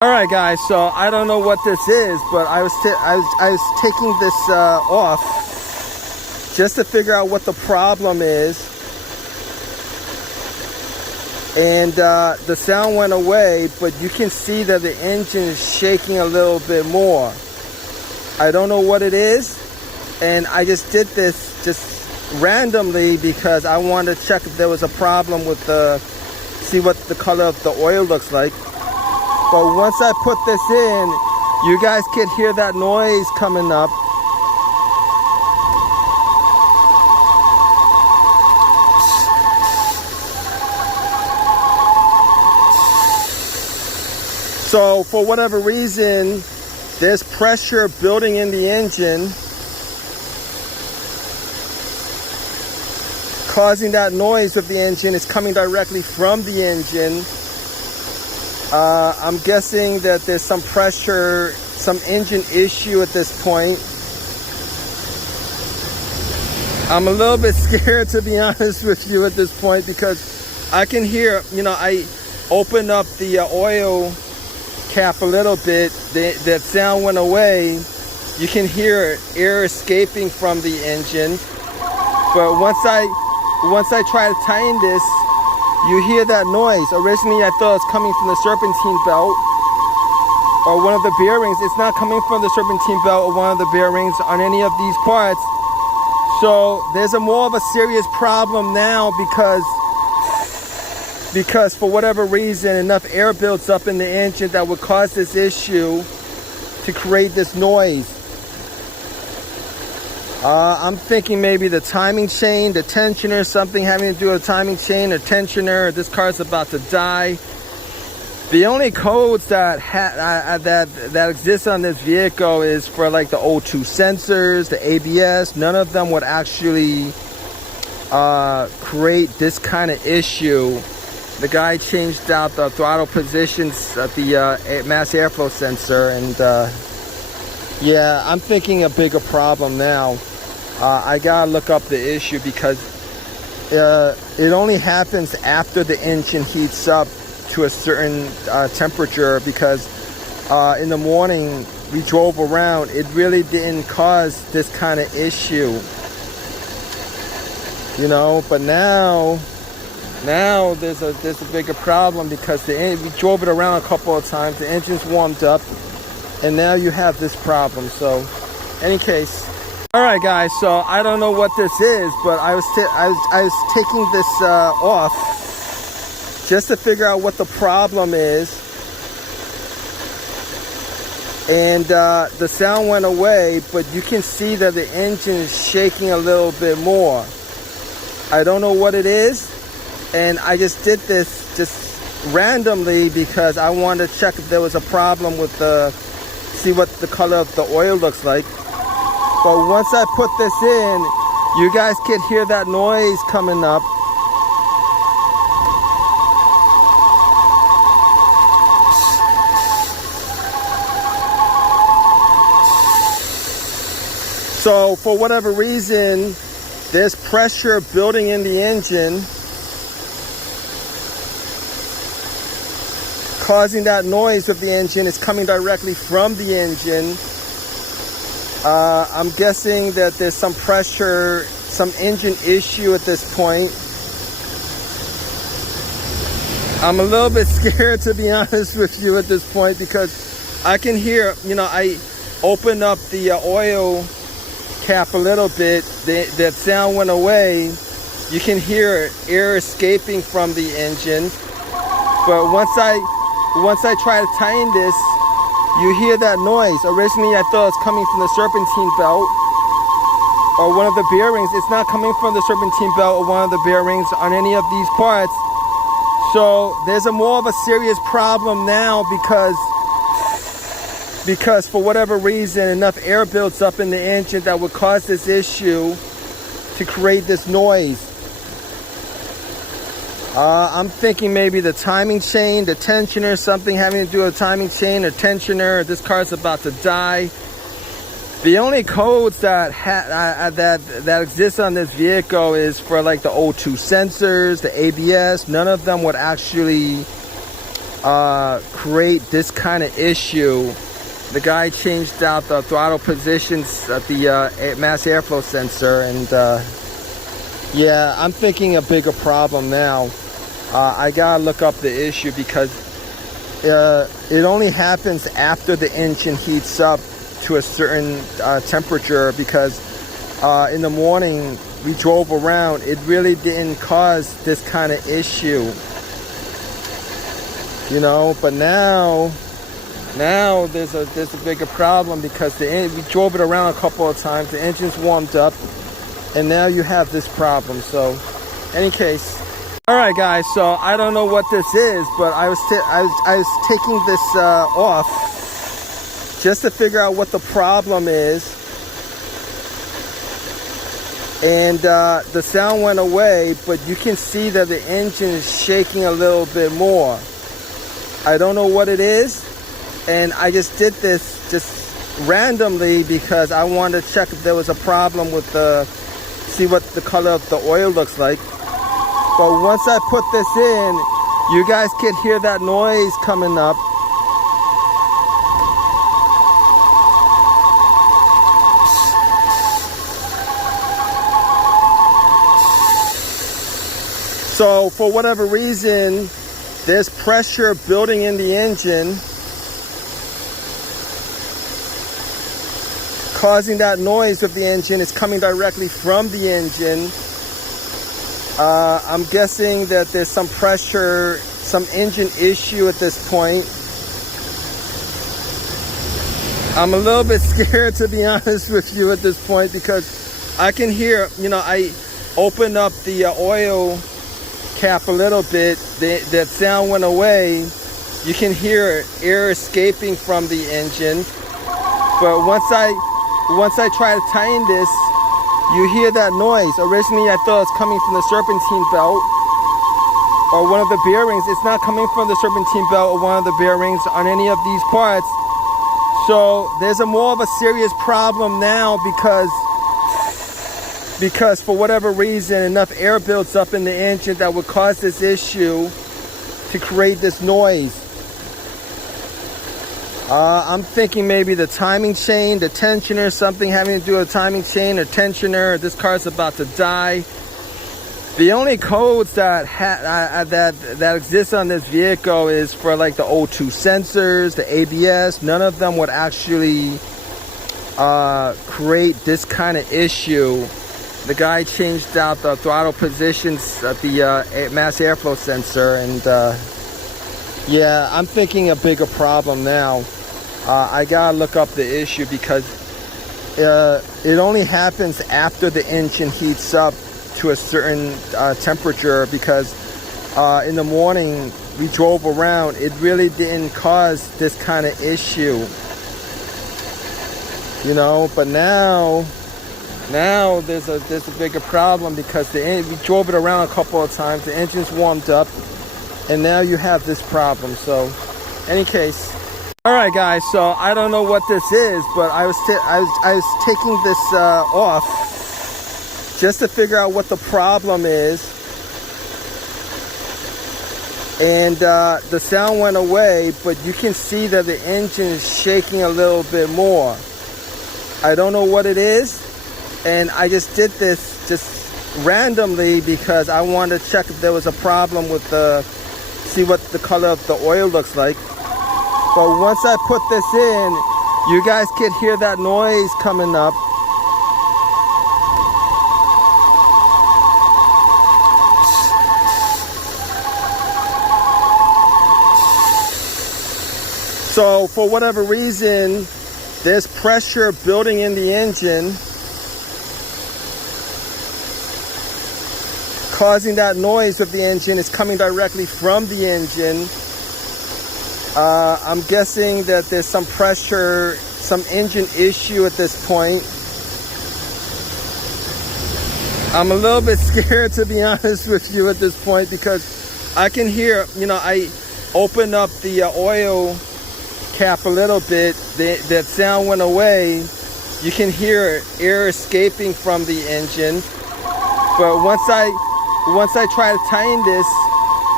All right, guys. So I don't know what this is, but I was taking this off just to figure out what the problem is, and the sound went away. But you can see that the engine is shaking a little bit more. I don't know what it is, and I just did this just randomly because I wanted to check if there was a problem with see what the color of the oil looks like. But once I put this in, you guys could hear that noise coming up. So for whatever reason, there's pressure building in the engine, causing that noise of the engine. It's coming directly from the engine. I'm guessing that there's some pressure, some engine issue at this point. I'm a little bit scared, to be honest with you, at this point, because I can hear, I opened up the oil cap a little bit. That sound went away. You can hear air escaping from the engine. But once I try to tighten this, you hear that noise. Originally, I thought it was coming from the serpentine belt or one of the bearings. It's not coming from the serpentine belt or one of the bearings on any of these parts. So there's more of a serious problem now because for whatever reason, enough air builds up in the engine that would cause this issue to create this noise. I'm thinking maybe the timing chain, the tensioner, something having to do with a timing chain or tensioner. This car's about to die. The only codes that exist on this vehicle is for like the O2 sensors, the ABS. None of them would actually create this kind of issue. The guy changed out the throttle positions at the mass airflow sensor, and yeah, I'm thinking a bigger problem now. I gotta look up the issue because it only happens after the engine heats up to a certain temperature, because in the morning we drove around, it really didn't cause this kind of issue, but now there's a bigger problem because we drove it around a couple of times, the engine's warmed up, and now you have this problem. So any case, all right, guys. So I don't know what this is, but I was taking this off just to figure out what the problem is, and the sound went away. But you can see that the engine is shaking a little bit more. I don't know what it is, and I just did this just randomly because I wanted to check if there was a problem with see what the color of the oil looks like. But once I put this in, you guys could hear that noise coming up. So for whatever reason, there's pressure building in the engine, causing that noise of the engine. It's coming directly from the engine. I'm guessing that there's some pressure, some engine issue at this point. I'm a little bit scared, to be honest with you, at this point, because I can hear, I opened up the oil cap a little bit. That sound went away. You can hear air escaping from the engine. But once I try to tighten this, you hear that noise. Originally, I thought it was coming from the serpentine belt or one of the bearings. It's not coming from the serpentine belt or one of the bearings on any of these parts. So there's more of a serious problem now because for whatever reason, enough air builds up in the engine that would cause this issue to create this noise. I'm thinking maybe the timing chain, the tensioner, something having to do with a timing chain or tensioner. This car's about to die. The only codes that exist on this vehicle is for like the O2 sensors, the ABS. None of them would actually create this kind of issue. The guy changed out the throttle positions at the mass airflow sensor, and yeah, I'm thinking a bigger problem now. I gotta look up the issue because it only happens after the engine heats up to a certain temperature, because in the morning we drove around, it really didn't cause this kind of issue, you know. But now there's a bigger problem, because we drove it around a couple of times, the engine's warmed up, and now you have this problem. So any case, all right guys, so I don't know what this is, but I was taking this off just to figure out what the problem is, and the sound went away, but you can see that the engine is shaking a little bit more. I don't know what it is, and I just did this just randomly because I wanted to check if there was a problem with see what the color of the oil looks like. But once I put this in, you guys can hear that noise coming up. So for whatever reason, there's pressure building in the engine, causing that noise of the engine. Is coming directly from the engine. I'm guessing that there's some pressure, some engine issue at this point. I'm a little bit scared, to be honest with you, at this point, because I can hear, you know, I opened up the oil cap a little bit, that sound went away. You can hear air escaping from the engine. But once I try to tighten this, you hear that noise. Originally I thought it was coming from the serpentine belt or one of the bearings. It's not coming from the serpentine belt or one of the bearings on any of these parts. So there's more of a serious problem now, because for whatever reason enough air builds up in the engine that would cause this issue to create this noise. I'm thinking maybe the timing chain, the tensioner, something having to do with timing chain or tensioner. This car's about to die. The only codes that exist on this vehicle is for like the O2 sensors, the ABS. None of them would actually create this kind of issue. The guy changed out the throttle positions at the mass airflow sensor, and yeah, I'm thinking a bigger problem now. I gotta look up the issue because it only happens after the engine heats up to a certain temperature, because in the morning we drove around, it really didn't cause this kind of issue, you know. But now there's a bigger problem, because we drove it around a couple of times, the engine's warmed up, and now you have this problem. So any case, all right guys, so I don't know what this is, but I was taking this off just to figure out what the problem is, and the sound went away, but you can see that the engine is shaking a little bit more. I don't know what it is, and I just did this just randomly because I wanted to check if there was a problem with see what the color of the oil looks like. But once I put this in, you guys can hear that noise coming up. So for whatever reason, there's pressure building in the engine, causing that noise of the engine. Is coming directly from the engine. I'm guessing that there's some pressure, some engine issue at this point. I'm a little bit scared, to be honest with you, at this point, because I can hear, you know, I opened up the oil cap a little bit, that sound went away. You can hear air escaping from the engine. But once I try to tighten this,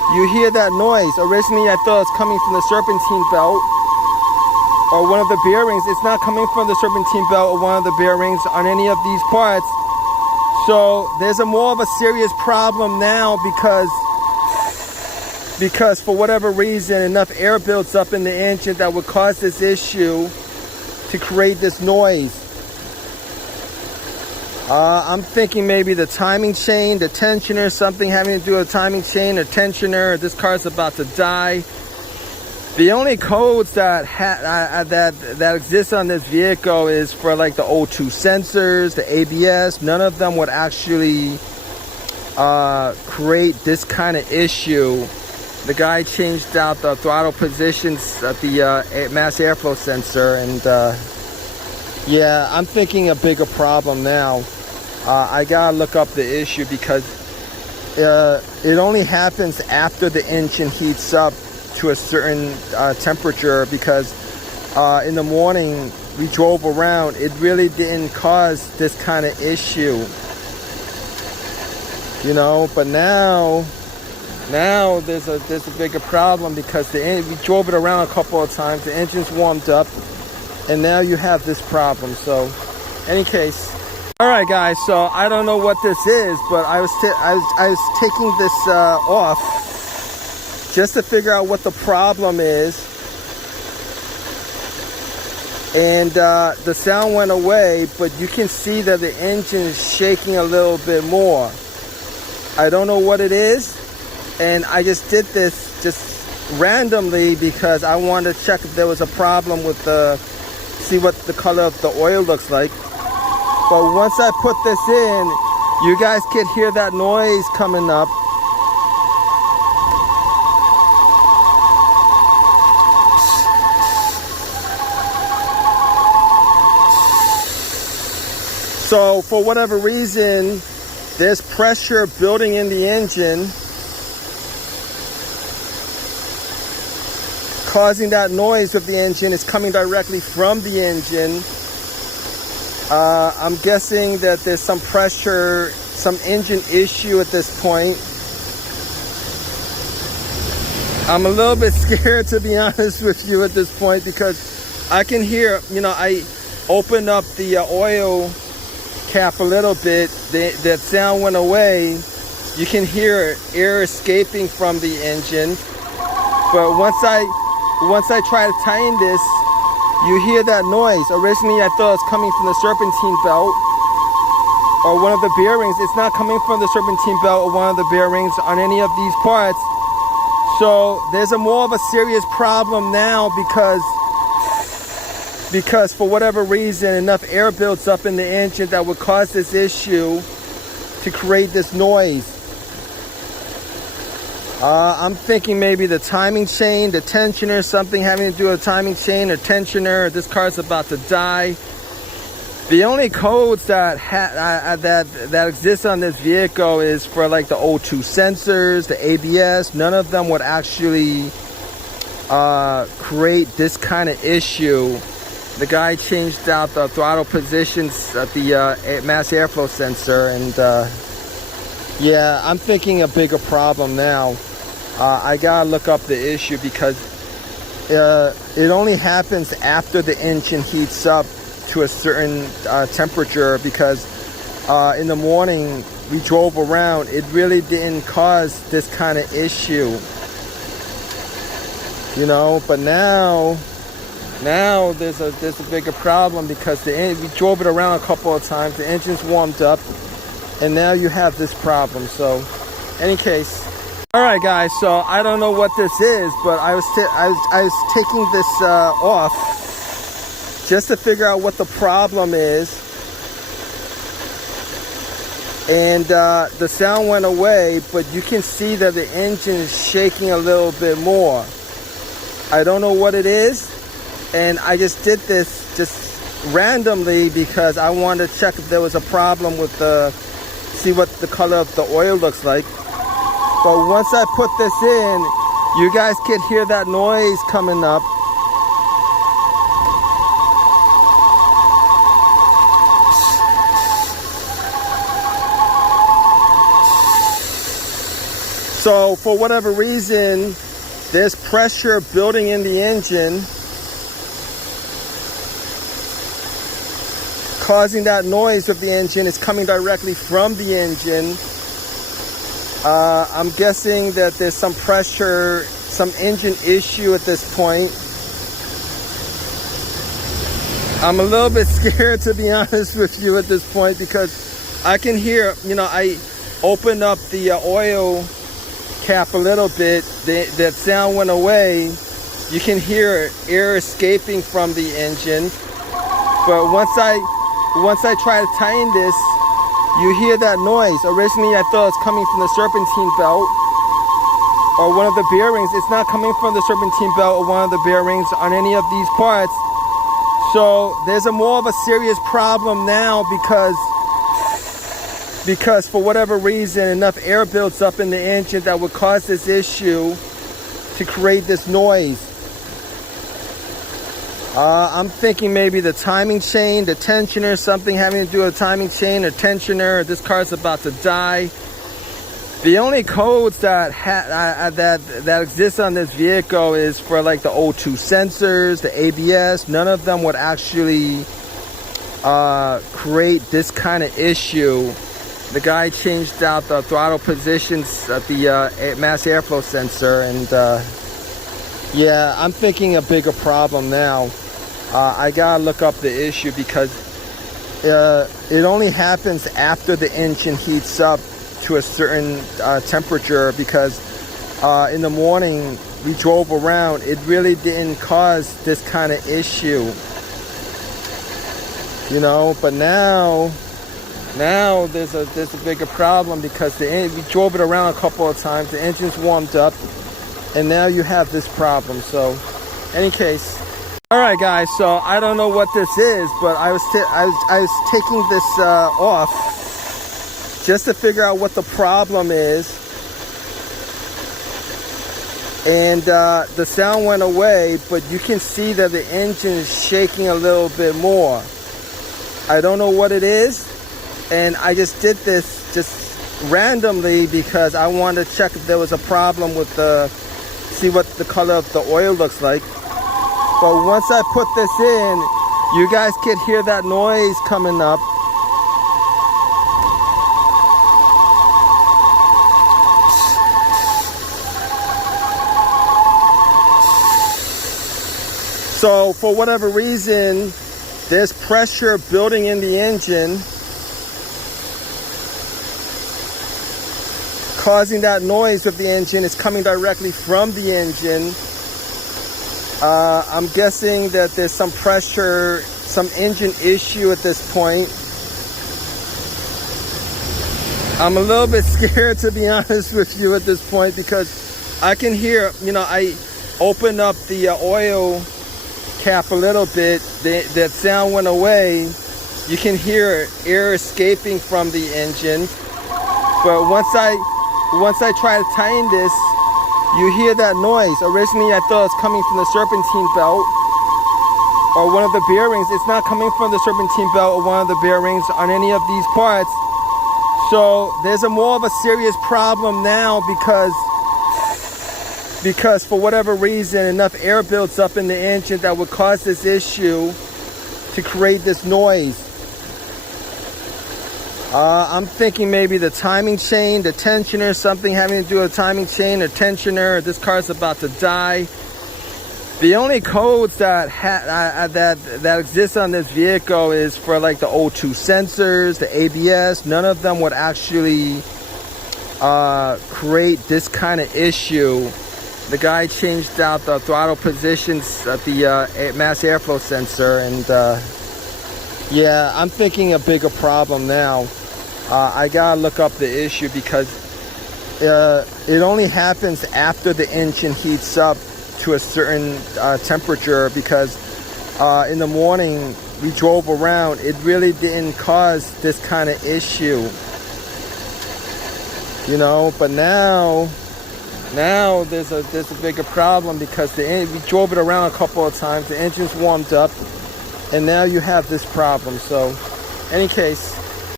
you hear that noise. Originally, I thought it was coming from the serpentine belt or one of the bearings. It's not coming from the serpentine belt or one of the bearings on any of these parts. So there's a more of a serious problem now because for whatever reason, enough air builds up in the engine that would cause this issue to create this noise. I'm thinking maybe the timing chain, the tensioner, something having to do with timing chain or tensioner. This car's about to die. The only codes that that exist on this vehicle is for like the O2 sensors, the ABS. None of them would actually create this kind of issue. The guy changed out the throttle positions at the mass airflow sensor, and yeah, I'm thinking a bigger problem now. I gotta look up the issue because it only happens after the engine heats up to a certain temperature, because in the morning we drove around, it really didn't cause this kind of issue, you know. But now there's a bigger problem because we drove it around a couple of times, the engine's warmed up, and now you have this problem. So any case, all right guys, so I don't know what this is, but I was taking this off just to figure out what the problem is, and the sound went away, but you can see that the engine is shaking a little bit more. I don't know what it is, and I just did this just randomly because I wanted to check if there was a problem with see what the color of the oil looks like. But once I put this in, you guys could hear that noise coming up. So for whatever reason, there's pressure building in the engine, causing that noise with the engine. Is coming directly from the engine. I'm guessing that there's some pressure, some engine issue at this point. I'm a little bit scared, to be honest with you, at this point, because I can hear, you know, I opened up the oil cap a little bit, that sound went away. You can hear air escaping from the engine. But once I try to tighten this, you hear that noise. Originally, I thought it was coming from the serpentine belt or one of the bearings. It's not coming from the serpentine belt or one of the bearings on any of these parts. So there's a more of a serious problem now because for whatever reason, enough air builds up in the engine that would cause this issue to create this noise. I'm thinking maybe the timing chain, the tensioner, something having to do with timing chain or tensioner. This car's about to die. The only codes that exist on this vehicle is for like the O2 sensors, the ABS. None of them would actually create this kind of issue. The guy changed out the throttle positions at the mass airflow sensor, and yeah, I'm thinking a bigger problem now. I gotta look up the issue because it only happens after the engine heats up to a certain temperature, because in the morning we drove around, it really didn't cause this kind of issue, you know. But now there's a bigger problem because we drove it around a couple of times, the engine's warmed up, and now you have this problem. So any case, all right guys, so I don't know what this is, but I was taking this off just to figure out what the problem is, and the sound went away, but you can see that the engine is shaking a little bit more. I don't know what it is, and I just did this just randomly because I wanted to check if there was a problem with see what the color of the oil looks like. But once I put this in, you guys could hear that noise coming up. So for whatever reason, there's pressure building in the engine, causing that noise of the engine. Is coming directly from the engine. I'm guessing that there's some pressure, some engine issue at this point. I'm a little bit scared, to be honest with you, at this point, because I can hear, I opened up the oil cap a little bit, that sound went away. You can hear air escaping from the engine, but once I try to tighten this, you hear that noise. Originally I thought it was coming from the serpentine belt or one of the bearings. It's not coming from the serpentine belt or one of the bearings on any of these parts. So there's more of a serious problem now because for whatever reason, enough air builds up in the engine that would cause this issue to create this noise. I'm thinking maybe the timing chain, the tensioner, something having to do with the timing chain or tensioner. This car's about to die. The only codes that exist on this vehicle is for like the O2 sensors, the ABS. None of them would actually create this kind of issue. The guy changed out the throttle positions at the mass airflow sensor, and yeah, I'm thinking a bigger problem now. I gotta look up the issue because it only happens after the engine heats up to a certain temperature, because in the morning we drove around, it really didn't cause this kind of issue, but now there's a bigger problem because we drove it around a couple of times, the engine's warmed up, and now you have this problem. So any case, all right guys, so I don't know what this is, but I was taking this off just to figure out what the problem is, and the sound went away, but you can see that the engine is shaking a little bit more. I don't know what it is, and I just did this just randomly because I wanted to check if there was a problem with see what the color of the oil looks like. But once I put this in, you guys could hear that noise coming up. So for whatever reason, there's pressure building in the engine, causing that noise of the engine. Is coming directly from the engine. I'm guessing that there's some pressure, some engine issue at this point. I'm a little bit scared, to be honest with you, at this point, because I can hear, I opened up the oil cap a little bit, that sound went away. You can hear air escaping from the engine, but once I try to tighten this, you hear that noise. Originally I thought it was coming from the serpentine belt or one of the bearings. It's not coming from the serpentine belt or one of the bearings on any of these parts. So there's more of a serious problem now because for whatever reason, enough air builds up in the engine that would cause this issue to create this noise. I'm thinking maybe the timing chain, the tensioner, something having to do with the timing chain or tensioner. This car's about to die. The only codes that exist on this vehicle is for like the O2 sensors, the ABS. None of them would actually create this kind of issue. The guy changed out the throttle positions at the mass airflow sensor, and yeah, I'm thinking a bigger problem now. I gotta look up the issue because it only happens after the engine heats up to a certain temperature, because in the morning we drove around, it really didn't cause this kind of issue, but now there's a bigger problem because we drove it around a couple of times, the engine's warmed up, and now you have this problem. So any case,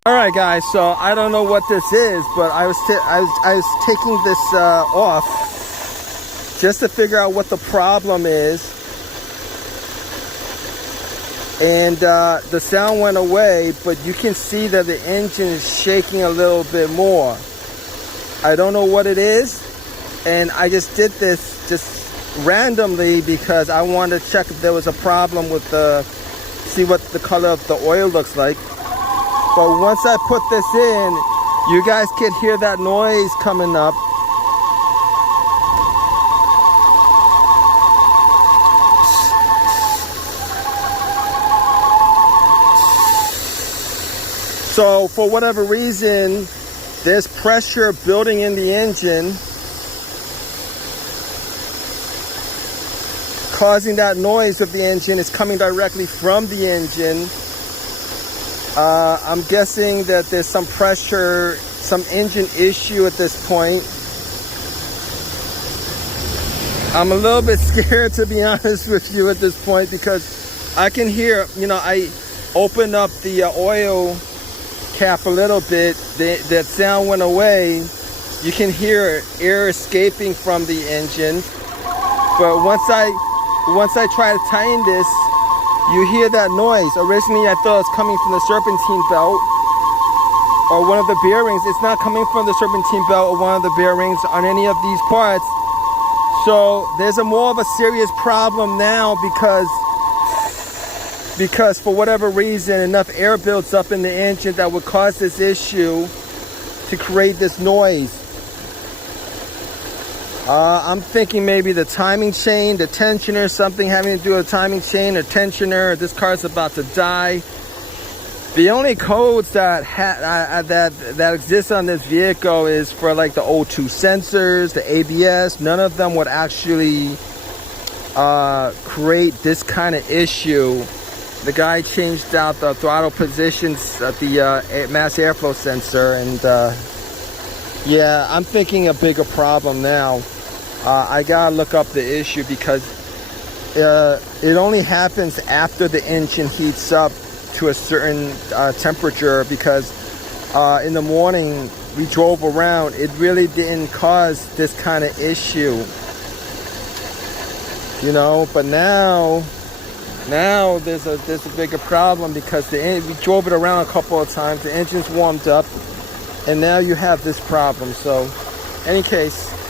All right, guys. So I don't know what this is, but I was taking this off just to figure out what the problem is, and the sound went away. But you can see that the engine is shaking a little bit more. I don't know what it is, and I just did this just randomly because I wanted to check if there was a problem with see what the color of the oil looks like. But once I put this in, you guys could hear that noise coming up. So for whatever reason, there's pressure building in the engine, causing that noise of the engine. Is coming directly from the engine. I'm guessing that there's some pressure, some engine issue at this point. I'm a little bit scared, to be honest with you, at this point, because I can hear, I opened up the oil cap a little bit. That sound went away. You can hear air escaping from the engine. But once I try to tighten this, you hear that noise. Originally, I thought it was coming from the serpentine belt or one of the bearings. It's not coming from the serpentine belt or one of the bearings on any of these parts. So there's more of a serious problem now because for whatever reason, enough air builds up in the engine that would cause this issue to create this noise. I'm thinking maybe the timing chain, the tensioner, something having to do with the timing chain or tensioner. This car's about to die. The only codes that exist on this vehicle is for like the O2 sensors, the ABS. None of them would actually create this kind of issue. The guy changed out the throttle positions at the mass airflow sensor, and yeah, I'm thinking a bigger problem now. I gotta look up the issue because it only happens after the engine heats up to a certain temperature, because in the morning we drove around, it really didn't cause this kind of issue, but now there's a bigger problem because we drove it around a couple of times, the engine's warmed up, and now you have this problem. So any case,